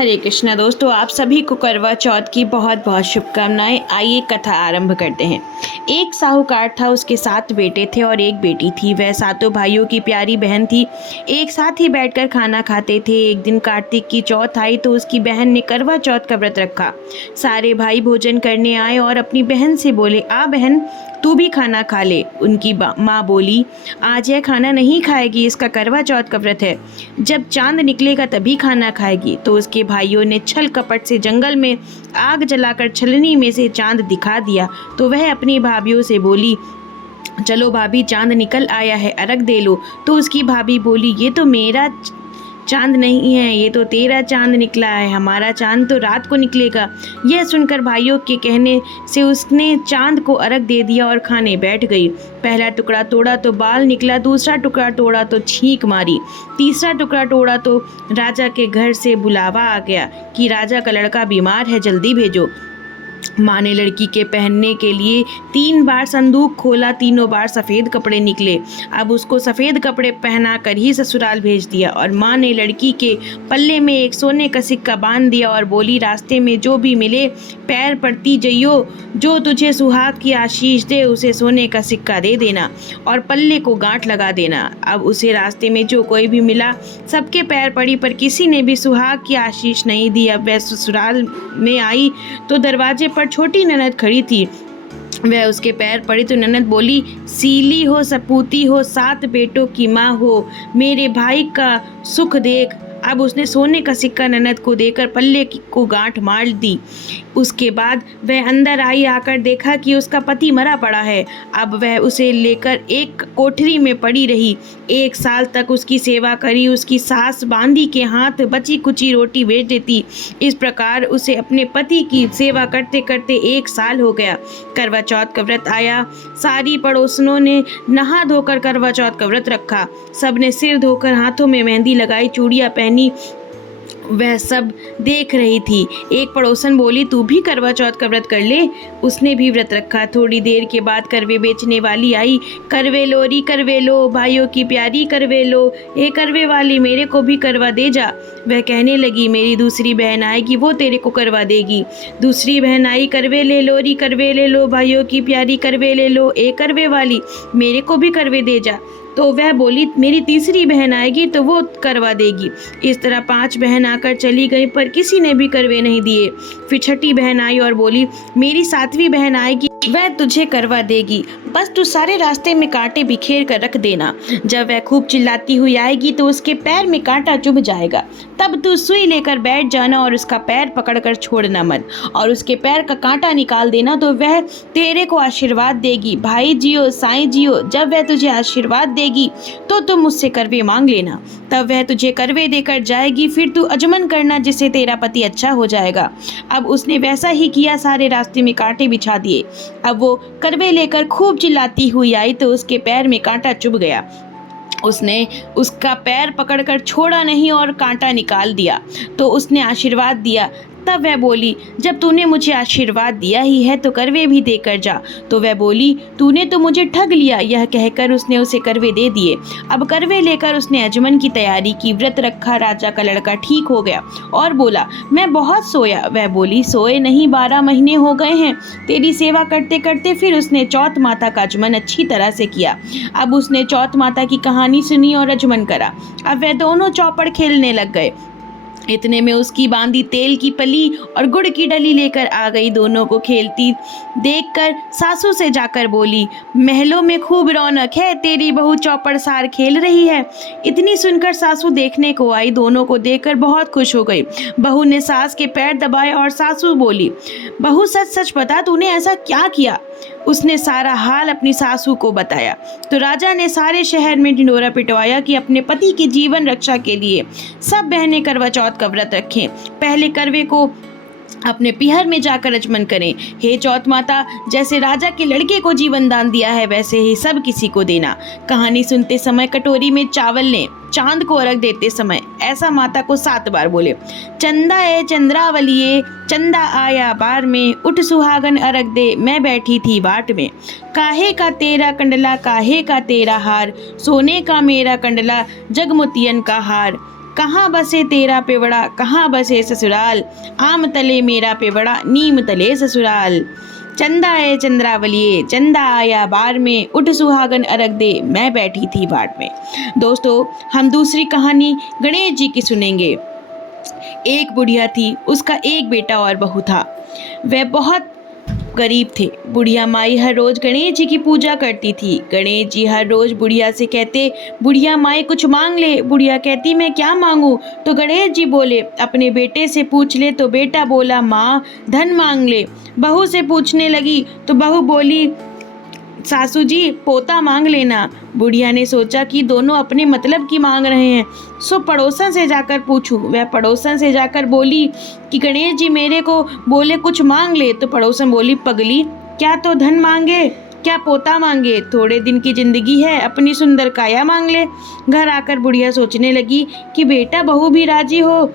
हरे कृष्णा दोस्तों, आप सभी को करवा चौथ की बहुत बहुत शुभकामनाएं। आइए कथा आरंभ करते हैं। एक साहूकार था, उसके 7 बेटे थे और एक बेटी थी। वह सातों भाइयों की प्यारी बहन थी। एक साथ ही बैठकर खाना खाते थे। एक दिन कार्तिक की चौथ आई तो उसकी बहन ने करवा चौथ का व्रत रखा। सारे भाई भोजन करने आए और अपनी बहन से बोले, आ बहन, तू भी खाना खा ले। उनकी माँ बोली, आज यह खाना नहीं खाएगी, इसका करवा चौथ का व्रत है, जब चांद निकलेगा तभी खाना खाएगी। तो उसके भाइयों ने छल कपट से जंगल में आग जलाकर छलनी में से चांद दिखा दिया। तो वह अपनी भाभीयों से बोली, चलो भाभी, चांद निकल आया है, अर्घ दे लो। तो उसकी भाभी बोली, ये तो मेरा चांद नहीं है, ये तो तेरा चांद निकला है, हमारा चांद तो रात को निकलेगा। यह सुनकर भाइयों के कहने से उसने चांद को अर्घ दे दिया और खाने बैठ गई। पहला टुकड़ा तोड़ा तो बाल निकला, दूसरा टुकड़ा तोड़ा तो छींक मारी, तीसरा टुकड़ा तोड़ा तो राजा के घर से बुलावा आ गया कि राजा का लड़का बीमार है, जल्दी भेजो। माँ ने लड़की के पहनने के लिए 3 बार संदूक खोला, तीनों बार सफ़ेद कपड़े निकले। अब उसको सफ़ेद कपड़े पहना कर ही ससुराल भेज दिया। और माँ ने लड़की के पल्ले में एक सोने का सिक्का बांध दिया और बोली, रास्ते में जो भी मिले पैर पड़ती जइयो, जो तुझे सुहाग की आशीष दे उसे सोने का सिक्का दे देना और पल्ले को गांठ लगा देना। अब उसे रास्ते में जो कोई भी मिला सबके पैर पड़ी, पर किसी ने भी सुहाग की आशीष नहीं दी। अब वह ससुराल में आई तो दरवाजे पर छोटी ननद खड़ी थी। वह उसके पैर पड़ी तो ननद बोली, सीली हो, सपूती हो, 7 बेटों की माँ हो, मेरे भाई का सुख देख। अब उसने सोने का सिक्का ननद को देकर पल्ले को गांठ मार दी। उसके बाद वह अंदर आई, आकर देखा कि उसका पति मरा पड़ा है। अब वह उसे लेकर एक कोठरी में पड़ी रही। 1 साल तक उसकी सेवा करी। उसकी सास बांदी के हाथ बची कुची रोटी बेच देती। इस प्रकार उसे अपने पति की सेवा करते करते 1 साल हो गया। करवा चौथ का व्रत आया। सारी पड़ोसनों ने नहा धोकर करवा चौथ का व्रत रखा। सब ने सिर धोकर हाथों में मेहंदी लगाई, चूड़ियाँ पहनी। वह सब देख रही थी। एक पड़ोसन बोली, तू भी करवा चौथ का व्रत कर ले। उसने भी व्रत रखा। थोड़ी देर के बाद करवे बेचने वाली आई। करवे लो री, करवे लो, भाइयों की प्यारी करवे लो, ए करवे वाली, मेरे को भी करवा दे जा। वह कहने लगी, मेरी दूसरी बहन आएगी, वो तेरे को करवा देगी। दूसरी बहन आई, करवे ले लो री, करवे ले लो, भाइयों की प्यारी करवे ले लो, ए करवे वाली, मेरे को भी करवे दे जा। तो वह बोली, मेरी तीसरी बहन आएगी तो वो करवा देगी। इस तरह 5 बहन आकर चली गई, पर किसी ने भी करवे नहीं दिए। फिर छठी बहन आई और बोली, मेरी 7वीं बहन आएगी, वह तुझे करवा देगी, बस तू सारे रास्ते में कांटे बिखेर कर रख देना। जब वह खूब चिल्लाती हुई आएगी तो उसके पैर में कांटा चुभ जाएगा, तब तू सुई लेकर बैठ जाना और उसका पैर पकड़कर छोड़ना मत, और उसके पैर का कांटा निकाल देना तो वह तेरे को आशीर्वाद देगी। भाई जियो, साईं जियो। जब वह तुझे आशीर्वाद देगी तो तुम मुझसे करवे मांग लेना, तब वह तुझे करवे देकर जाएगी। फिर तू अजमन करना, जिससे तेरा पति अच्छा हो जाएगा। अब उसने वैसा ही किया, सारे रास्ते में कांटे बिछा दिए। अब वो करवे लेकर खूब चिल्लाती हुई आई तो उसके पैर में कांटा चुभ गया। उसने उसका पैर पकड़कर छोड़ा नहीं और कांटा निकाल दिया। तो उसने आशीर्वाद दिया। तब वह बोली, जब तूने मुझे आशीर्वाद दिया ही है तो करवे भी देकर जा। तो वह बोली, तूने तो मुझे ठग लिया। यह कहकर उसने उसे करवे दे दिए। अब करवे लेकर उसने अजमन की तैयारी की, व्रत रखा। राजा का लड़का ठीक हो गया और बोला, मैं बहुत सोया। वह बोली, सोए नहीं, 12 महीने हो गए हैं तेरी सेवा करते करते। फिर उसने चौथ माता का अजमन अच्छी तरह से किया। अब उसने चौथ माता की कहानी सुनी और अजमन करा। अब वह दोनों चौपड़ खेलने लग गए। इतने में उसकी बांदी तेल की पली और गुड़ की डली लेकर आ गई। दोनों को खेलती देखकर सासू से जाकर बोली, महलों में खूब रौनक है, तेरी बहू चौपड़ सार खेल रही है। इतनी सुनकर सासू देखने को आई। दोनों को देखकर बहुत खुश हो गई। बहू ने सास के पैर दबाए और सासू बोली, बहू सच सच बता, तूने ऐसा क्या किया। उसने सारा हाल अपनी सासू को बताया। तो राजा ने सारे शहर में ढिंढोरा पिटवाया कि अपने पति की जीवन रक्षा के लिए सब बहनें करवा चौथ का व्रत रखें। पहले करवे को अपने पिहर में जाकर अजमन करें। हे चौथ माता, जैसे राजा के लड़के को जीवन दान दिया है वैसे ही सब किसी को देना। कहानी सुनते समय कटोरी में चावल लें। चांद को अर्घ देते समय ऐसा माता को 7 बार बोले, चंदा ए चंद्रावलिए, चंदा आया बार में, उठ सुहागन अर्घ दे, मैं बैठी थी बाट में। काहे का तेरा कंडला, काहे का तेरा हार, सोने का मेरा कंडला, जगमोतियन का हार। कहाँ बसे तेरा पेवड़ा, कहाँ बसे ससुराल, आम तले मेरा पेवड़ा, नीम तले ससुराल। चंदा है चंद्रावलिए, चंदा आया बार में, उठ सुहागन अरग दे, मैं बैठी थी बाट में। दोस्तों, हम दूसरी कहानी गणेश जी की सुनेंगे। एक बुढ़िया थी, उसका एक बेटा और बहू था। वह बहुत गरीब थे। बुढ़िया माई हर रोज गणेश जी की पूजा करती थी। गणेश जी हर रोज बुढ़िया से कहते, बुढ़िया माई कुछ मांग ले। बुढ़िया कहती, मैं क्या मांगू? तो गणेश जी बोले, अपने बेटे से पूछ ले। तो बेटा बोला, माँ धन मांग ले। बहू से पूछने लगी तो बहू बोली, सासू जी पोता मांग लेना। बुढ़िया ने सोचा कि दोनों अपने मतलब की मांग रहे हैं, सो पड़ोसन से जाकर पूछूं। वह पड़ोसन से जाकर बोली कि गणेश जी मेरे को बोले कुछ मांग ले। तो पड़ोसन बोली, पगली क्या तो धन मांगे, क्या पोता मांगे? थोड़े दिन की जिंदगी है, अपनी सुंदर काया मांग ले। घर आकर बुढ़िया सोचने लगी कि बेटा बहू भी राजी हो,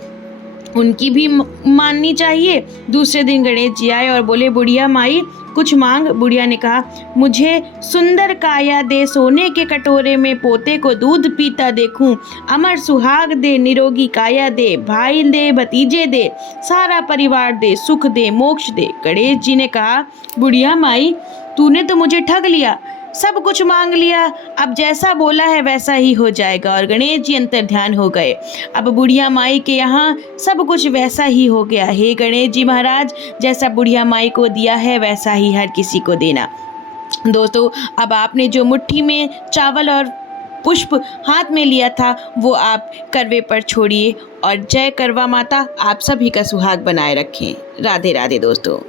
उनकी भी माननी चाहिए। दूसरे दिन गणेश जी आए और बोले, बुढ़िया माई कुछ मांग। बुढ़िया ने कहा, मुझे सुंदर काया दे, सोने के कटोरे में पोते को दूध पीता देखूं। अमर सुहाग दे, निरोगी काया दे, भाई दे भतीजे दे, सारा परिवार दे, सुख दे मोक्ष दे। गणेश जी ने कहा, बुढ़िया माई तूने तो मुझे ठग लिया, सब कुछ मांग लिया, अब जैसा बोला है वैसा ही हो जाएगा। और गणेश जी अंतर्ध्यान हो गए। अब बुढ़िया माई के यहाँ सब कुछ वैसा ही हो गया। हे गणेश जी महाराज, जैसा बुढ़िया माई को दिया है वैसा ही हर किसी को देना। दोस्तों, अब आपने जो मुट्ठी में चावल और पुष्प हाथ में लिया था वो आप करवे पर छोड़िए और जय करवा माता आप सभी का सुहाग बनाए रखें। राधे राधे दोस्तों।